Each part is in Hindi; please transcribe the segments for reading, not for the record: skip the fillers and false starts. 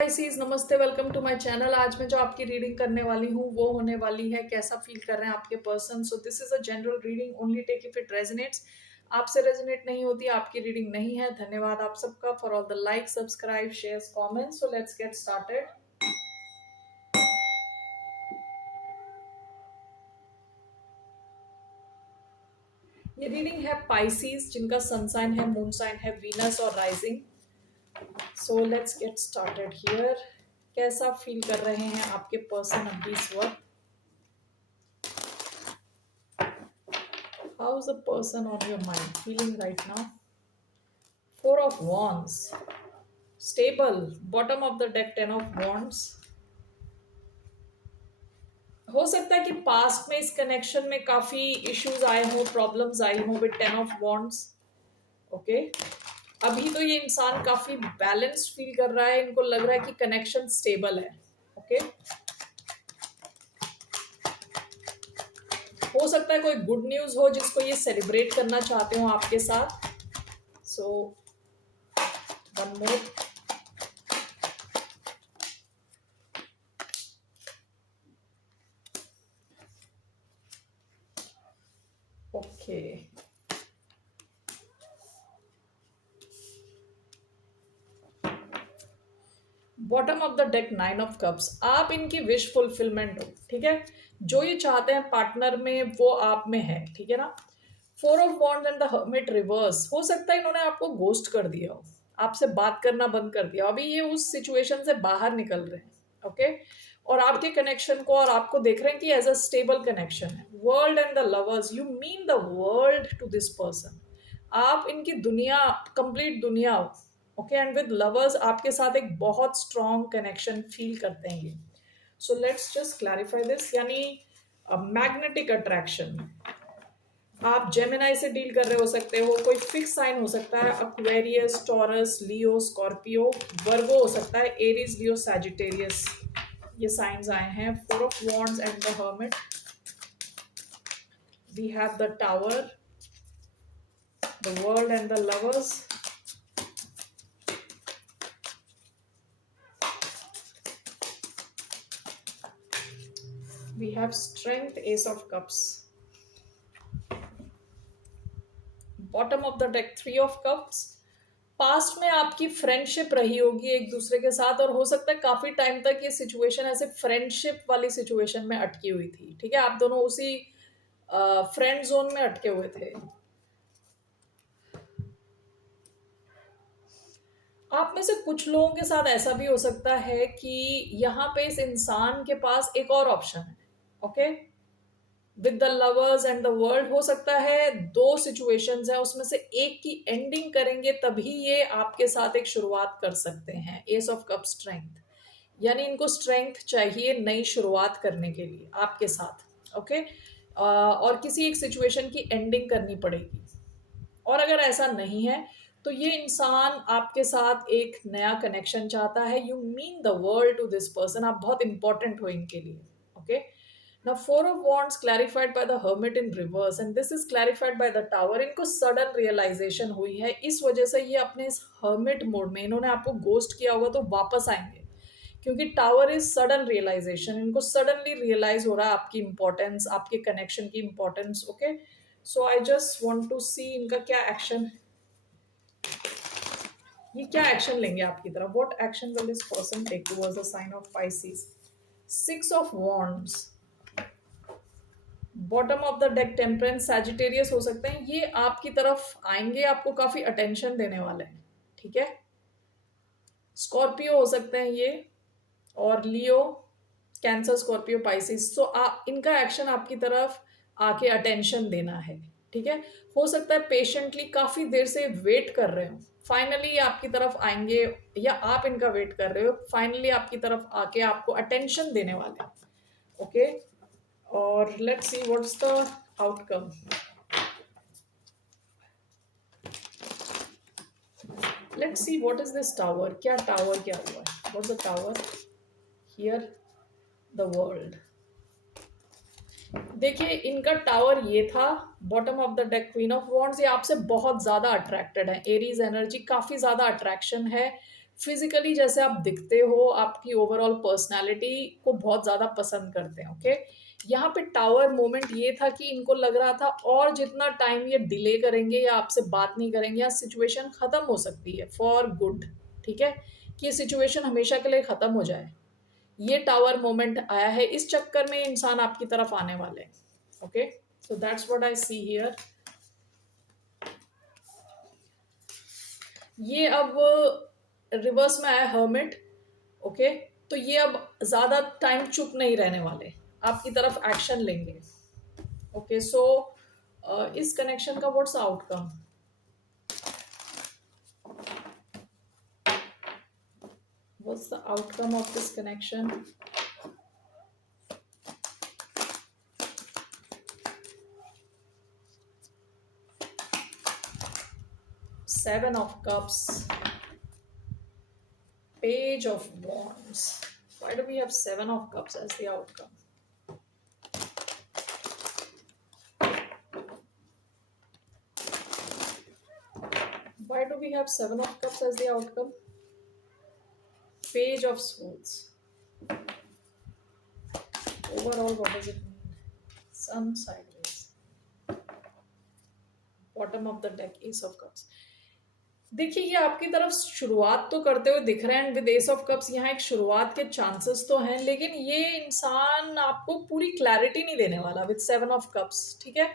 गाइस नमस्ते, वेलकम टू माय चैनल। आज मैं जो आपकी रीडिंग करने वाली हूँ वो होने वाली है कैसा फील कर रहे हैं आपके person. So this is a general reading, only take if it resonates. आपसे रेजोनेट नहीं होती, आपकी रीडिंग नहीं है। धन्यवाद आप सबका for all the like, subscribe, shares, comments. So let's get started. ये रीडिंग है पाइसीज, जिनका सन साइन है, मून साइन है, वीनस और rising. So let's get started here. कैसा फील कर रहे हैं आपके पर्सन अभी इस वक्त? How is the person on your mind feeling right now? Four of Wands. Stable. Bottom of the deck, Ten of Wands. हो सकता है कि पास्ट में इस कनेक्शन में काफी इश्यूज आए हो, प्रॉब्लम्स आई हो with ten of wands. Okay, अभी तो ये इंसान काफी बैलेंस फील कर रहा है, इनको लग रहा है कि कनेक्शन स्टेबल है। ओके, हो सकता है कोई गुड न्यूज हो जिसको ये सेलिब्रेट करना चाहते हो आपके साथ। So one more. Okay, bottom of the deck, nine of cups. आप इनकी विश फुलफिलमेंट हो, ठीक है। जो ये चाहते हैं पार्टनर में वो आप में है, ठीक है ना। Four of wands and the hermit reverse. हो सकता है इन्होंने आपको गोस्ट कर दिया हो, आपसे बात करना बंद कर दिया। अभी ये उस सिचुएशन से बाहर निकल रहे हैं। ओके, और आपके कनेक्शन को और आपको देख रहे हैं कि एज अ स्टेबल कनेक्शन है। World and the lovers, you mean the world to this person. आप इनकी दुनिया, कंप्लीट दुनिया हो। ओके, एंड विद लवर्स आपके साथ एक बहुत स्ट्रॉन्ग कनेक्शन फील करते हैं ये। So let's just clarify this, यानी मैग्नेटिक अट्रैक्शन। आप जेमिनाई से डील कर रहे हो सकते हो, कोई फिक्स साइन हो सकता है, Aquarius, Taurus, Leo, Scorpio, Virgo हो सकता है, एरीज, लियो, सैजिटेरियस, ये साइंस आए हैं। Four of wands and the hermit. We have the tower, the world and the lovers. We have strength, ace of cups. Bottom of the deck, three of cups. Past में आपकी फ्रेंडशिप रही होगी एक दूसरे के साथ, और हो सकता है काफी टाइम तक ये सिचुएशन ऐसे फ्रेंडशिप वाली सिचुएशन में अटकी हुई थी, ठीक है। आप दोनों उसी फ्रेंड जोन में अटके हुए थे। आप में से कुछ लोगों के साथ ऐसा भी हो सकता है कि यहाँ पे इस इंसान के पास एक और ऑप्शन है। Okay, with the lovers and the world, हो सकता है दो सिचुएशंस है, उसमें से एक की एंडिंग करेंगे तभी ये आपके साथ एक शुरुआत कर सकते हैं। एस ऑफ कप, स्ट्रेंथ, यानी इनको स्ट्रेंथ चाहिए नई शुरुआत करने के लिए आपके साथ। ओके, और किसी एक सिचुएशन की एंडिंग करनी पड़ेगी। और अगर ऐसा नहीं है तो ये इंसान आपके साथ एक नया कनेक्शन चाहता है। You mean the world to this person, आप बहुत इंपॉर्टेंट हो इनके लिए। Okay, now four of wands clarified by the hermit in reverse and this is clarified by the tower। इनको सडन रियलाइजेशन हुई है, इस वजह से ये अपने इस hermit मोड में, इन्होंने आपको गोस्ट किया होगा तो वापस आएंगे, क्योंकि टावर इज सडन रियलाइजेशन। इनको सडनली रियलाइज हो रहा है आपकी इंपॉर्टेंस, आपके कनेक्शन की importance. Okay, so I just want to see इनका क्या एक्शन, ये क्या एक्शन लेंगे आपकी तरफ। What action will this person take towards the sign of Pisces. Six of wands, bottom of the deck, temperance, Sagittarius हो सकते हैं। ये आपकी तरफ आएंगे, आपको काफी अटेंशन देने वाले हैं, ठीक है। स्कॉर्पियो हो सकते हैं ये, और लियो, कैंसर, स्कॉर्पियो, पाइसिस। सो इनका एक्शन आपकी तरफ आके अटेंशन देना है, ठीक है। हो सकता है पेशेंटली काफी देर से वेट कर रहे हो, फाइनली आपकी तरफ आएंगे, या आप इनका वेट कर रहे हो, फाइनली आपकी तरफ आके आपको अटेंशन देने वाले हैं। ओके, और let's see what's the outcome. Let's see what is this tower. क्या टावर क्या हुआ है? What's the tower here? The world. देखिए इनका टावर ये था, bottom of the deck, queen of wands. ये आपसे बहुत ज्यादा अट्रैक्टेड है, एरीज एनर्जी, काफी ज्यादा अट्रैक्शन है, फिजिकली जैसे आप दिखते हो, आपकी ओवरऑल पर्सनालिटी को बहुत ज़्यादा पसंद करते हैं। ओके, यहाँ पे टावर मोमेंट ये था कि इनको लग रहा था और जितना टाइम ये डिले करेंगे या आपसे बात नहीं करेंगे या सिचुएशन ख़त्म हो सकती है फॉर गुड। ठीक है, कि ये सिचुएशन हमेशा के लिए ख़त्म हो जाए। ये टावर मोमेंट आया है, इस चक्कर में इंसान आपकी तरफ आने वाले हैं। Okay, so that's what I see here. ये अब रिवर्स में आया हर्मिट। ओके, तो ये अब ज्यादा टाइम चुप नहीं रहने वाले, आपकी तरफ एक्शन लेंगे। ओके, सो इस कनेक्शन का what's outcome? What's the outcome of this connection? Seven of Cups, Page of Wands. Why do we have Seven of Cups as the outcome? Why do we have Seven of Cups as the outcome? Page of Swords. Overall, what does it mean? Sun sideways. Bottom of the deck, Ace of Cups. देखिए, ये आपकी तरफ शुरुआत तो करते हुए दिख रहे हैं विद एस ऑफ कप्स। यहाँ एक शुरुआत के चांसेस तो हैं, लेकिन ये इंसान आपको पूरी क्लैरिटी नहीं देने वाला विद सेवन ऑफ कप्स। ठीक है,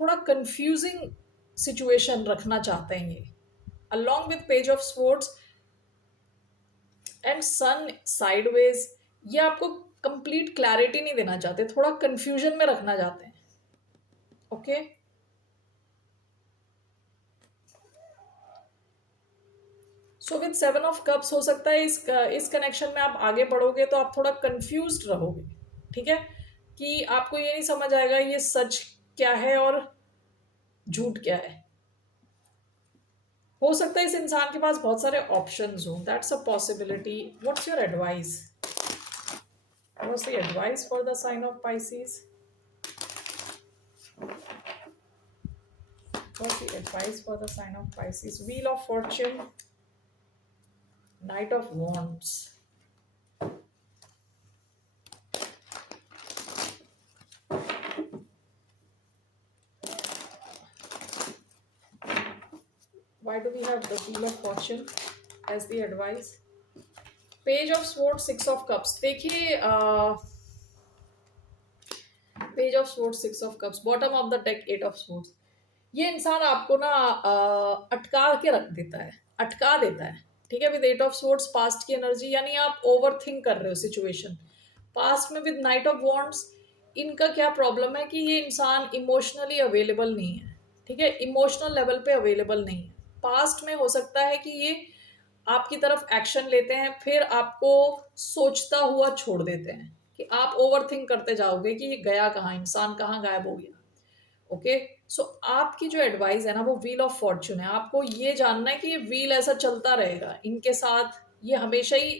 थोड़ा कंफ्यूजिंग सिचुएशन रखना चाहते हैं ये, along with page of swords and sun sideways. ये आपको कंप्लीट क्लैरिटी नहीं देना चाहते, थोड़ा कंफ्यूजन में रखना चाहते हैं। Okay, so with seven of cups हो सकता है इस कनेक्शन में आप आगे बढ़ोगे तो आप थोड़ा कंफ्यूज्ड रहोगे। ठीक है, कि आपको ये नहीं समझ आएगा ये सच क्या है और झूठ क्या है। हो सकता है इस इंसान के पास बहुत सारे ऑप्शंस हो, that's a possibility. What's your advice? What's the advice for the sign of Pisces? What's the advice for the sign of Pisces? Wheel of Fortune, Knight of Wands. Why do we have the Wheel of Fortune as the advice? Page of Swords, Six of Cups. देखिए, Page of Swords, Six of Cups. Bottom of the deck, Eight of Swords. ये इंसान आपको ना अटका के रख देता है, अटका देता है। ठीक है, with eight of swords past की एनर्जी, यानी आप ओवर थिंक कर रहे हो सिचुएशन। पास्ट में विद नाइट ऑफ वॉन्ड्स, इनका क्या प्रॉब्लम है कि ये इंसान इमोशनली अवेलेबल नहीं है। ठीक है, इमोशनल लेवल पे अवेलेबल नहीं है। पास्ट में हो सकता है कि ये आपकी तरफ एक्शन लेते हैं, फिर आपको सोचता हुआ छोड़ देते हैं, कि आप ओवर थिंक करते जाओगे कि ये गया कहाँ, इंसान कहाँ गायब हो गया। ओके, सो आपकी जो एडवाइस है ना वो व्हील ऑफ फॉर्च्यून है। आपको ये जानना है कि ये व्हील ऐसा चलता रहेगा इनके साथ, ये हमेशा ही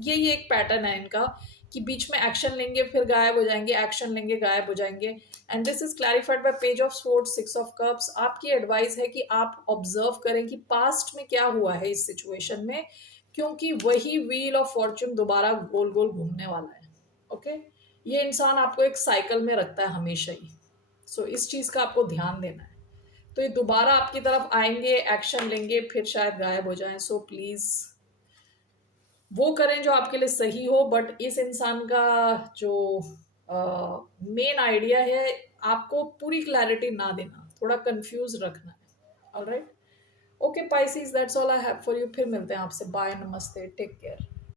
यही एक पैटर्न है इनका, कि बीच में एक्शन लेंगे फिर गायब हो जाएंगे, एक्शन लेंगे गायब हो जाएंगे। And this is clarified bye page of swords, six of cups. आपकी एडवाइस है कि आप ऑब्जर्व करें कि पास्ट में क्या हुआ है इस सिचुएशन में, क्योंकि वही व्हील ऑफ फॉर्च्यून दोबारा गोल गोल घूमने वाला है। ओके, ये इंसान आपको एक साइकिल में रखता है हमेशा ही। सो इस चीज़ का आपको ध्यान देना है। तो ये दोबारा आपकी तरफ आएंगे, एक्शन लेंगे, फिर शायद गायब हो जाएं। सो प्लीज़ वो करें जो आपके लिए सही हो। बट इस इंसान का जो मेन आइडिया है, आपको पूरी क्लैरिटी ना देना, थोड़ा कंफ्यूज रखना है। Alright, okay Pisces, that's all I have for you. फिर मिलते हैं आपसे। बाय, नमस्ते, टेक केयर।